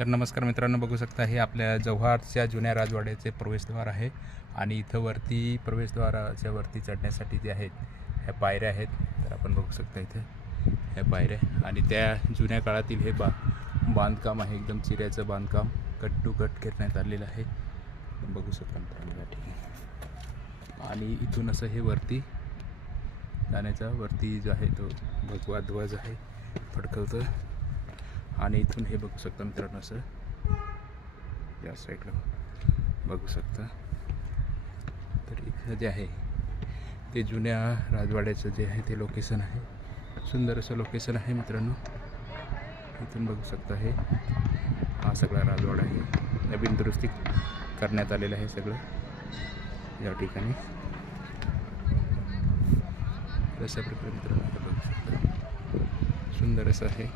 तर नमस्कार मित्रांनो, बघू शकता हे आपल्या जव्हारच्या जुन्या राजवाड्याचे प्रवेशद्वार आहे आणि इथं वरती प्रवेशद्वाराच्या वरती चढण्यासाठी जे आहेत ह्या पायऱ्या आहेत. तर आपण बघू शकता इथे ह्या पायऱ्या आणि त्या जुन्या काळातील हे बांधकाम आहे, एकदम चिऱ्याचं बांधकाम कट टू कट करण्यात आलेलं आहे. बघू शकता मित्रांनो या ठिकाणी. आणि इथून असं हे वरती जाण्याचा वरती जो आहे तो भगवा ध्वज आहे फडकवतं आणि इथून हे बघू शकता मित्रांनो असं या साईडला बघू शकता. तर इथं जे आहे ते जुन्या राजवाड्याचं जे आहे ते लोकेशन आहे, सुंदर असं लोकेशन आहे मित्रांनो. इथून बघू शकता हे हा सगळा राजवाडा आहे, नवीन दुरुस्ती करण्यात आलेलं आहे सगळं या ठिकाणी. अशा प्रकारे मित्रांनो बघू शकता सुंदर असं आहे.